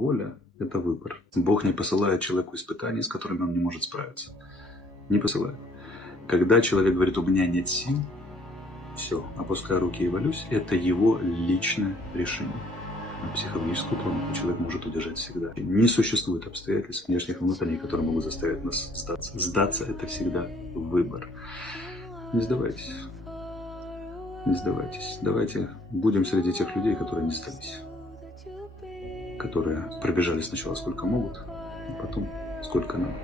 Воля – это выбор. Бог не посылает человеку испытания, с которыми он не может справиться. Не посылает. Когда человек говорит, у меня нет сил, все, опускаю руки и валюсь, это его личное решение. На психологическую травму человек может удержать всегда. Не существует обстоятельств внешних и внутренних, которые могут заставить нас сдаться. Сдаться – это всегда выбор. Не сдавайтесь. Не сдавайтесь. Давайте будем среди тех людей, которые не сдались. Которые пробежали сначала сколько могут, а потом сколько надо.